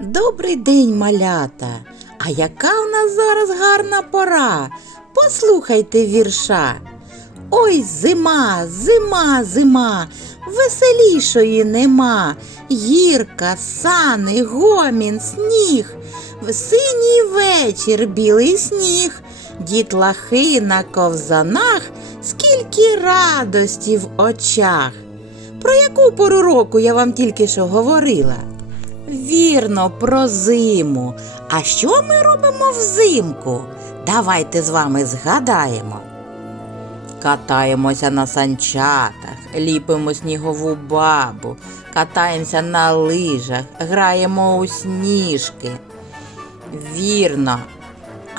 Добрий день, малята! А яка в нас зараз гарна пора? Послухайте вірша. Ой, зима, зима, зима, веселішої нема. Гірка, сани, гомін, сніг. В синій вечір білий сніг, дітлахи на ковзанах, скільки радості в очах. Про яку пору року я вам тільки що говорила? Вірно, про зиму. А що ми робимо взимку? Давайте з вами згадаємо. Катаємося на санчатах, ліпимо снігову бабу, катаємося на лижах, граємо у сніжки. Вірно.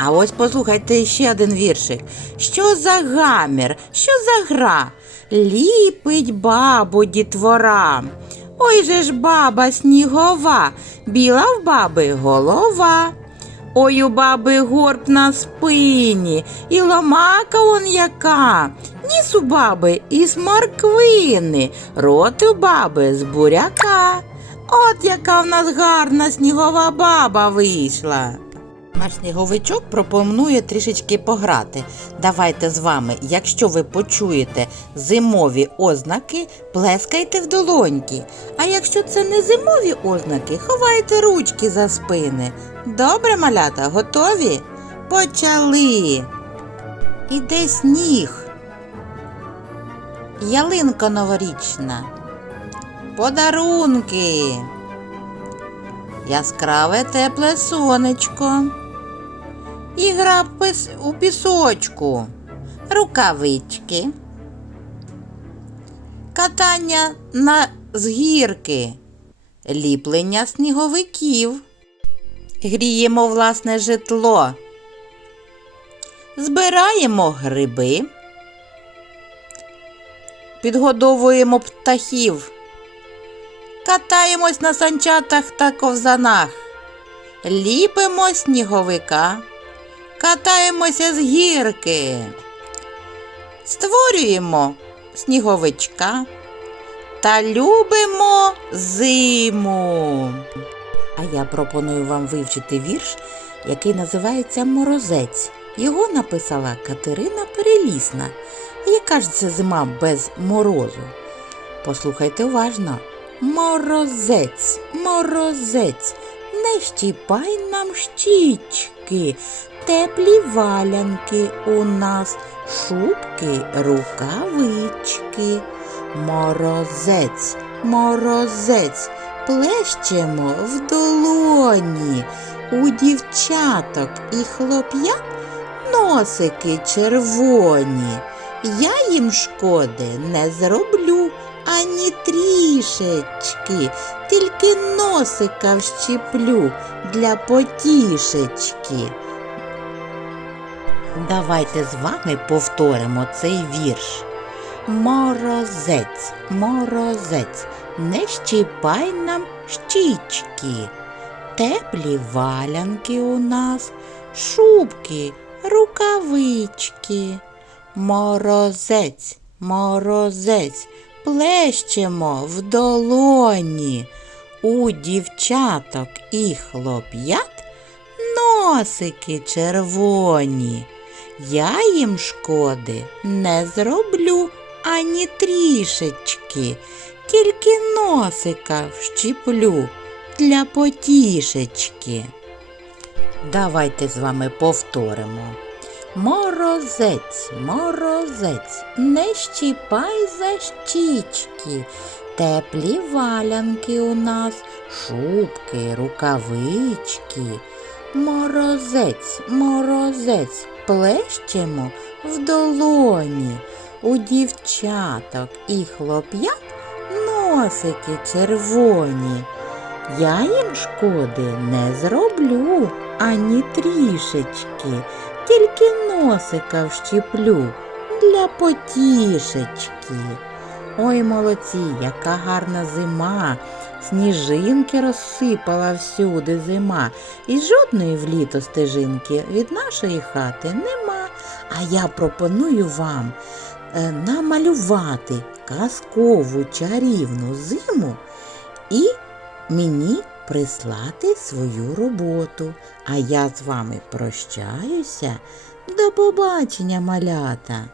А ось послухайте ще один віршик. Що за гамір, що за гра? Ліпить бабу дітвора. Ой же ж баба снігова, біла в баби голова. Ой у баби горб на спині, і ломака он яка. Ніс у баби із морквини, рот у баби з буряка. От яка в нас гарна снігова баба вийшла. Наш сніговичок пропонує трішечки пограти. Давайте з вами, якщо ви почуєте зимові ознаки, плескайте в долоньки. А якщо це не зимові ознаки, ховайте ручки за спини. Добре, малята, готові? Почали. Іде сніг. Ялинка новорічна. Подарунки. Яскраве тепле сонечко. Пис- у пісочку. Рукавички. Катання на з гірки. Ліплення сніговиків. Гріємо власне житло. Збираємо гриби. Підгодовуємо птахів. Катаємось на санчатах та ковзанах. Ліпимо сніговика. Катаємося з гірки. Створюємо сніговичка та любимо зиму. А я пропоную вам вивчити вірш, який називається Морозець. Його написала Катерина Перелісна. Яка ж це зима без морозу? Послухайте уважно. Морозець, морозець, не щіпай нам щічки, теплі валянки у нас, шубки, рукавички. Морозець, морозець, плещемо в долоні. У дівчаток і хлоп'ят носики червоні. Я їм шкоди не зроблю ані трішечки, тільки носика вщіплю для потішечки. Давайте з вами повторимо цей вірш. Морозець, морозець, не щіпай нам щічки. Теплі валянки у нас, шубки, рукавички. Морозець, морозець, плещемо в долоні. У дівчаток і хлоп'ят носики червоні. Я їм шкоди не зроблю ані трішечки, тільки носика вщіплю для потішечки. Давайте з вами повторимо. Морозець, морозець, не щіпай за щічки, теплі валянки у нас, шубки, рукавички. Морозець, морозець, плещемо в долоні. У дівчаток і хлоп'ят носики червоні. Я їм шкоди не зроблю ані трішечки, тільки носика вщіплю для потішечки. Ой, молодці, яка гарна зима. Сніжинки розсипала всюди зима, і жодної в літо стежинки від нашої хати нема. А я пропоную вам е, намалювати казкову чарівну зиму і мені прислати свою роботу. А я з вами прощаюся. До побачення, малята!